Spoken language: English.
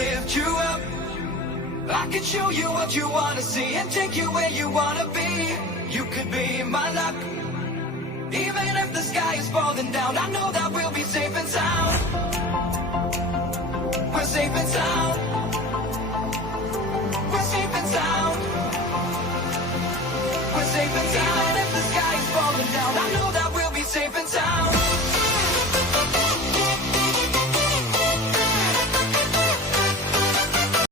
lift you up. I can show you what you wanna see and take you where you wanna be. You could be my luck. Even if the sky is falling down, I know that we'll be safe and sound. We're safe and sound.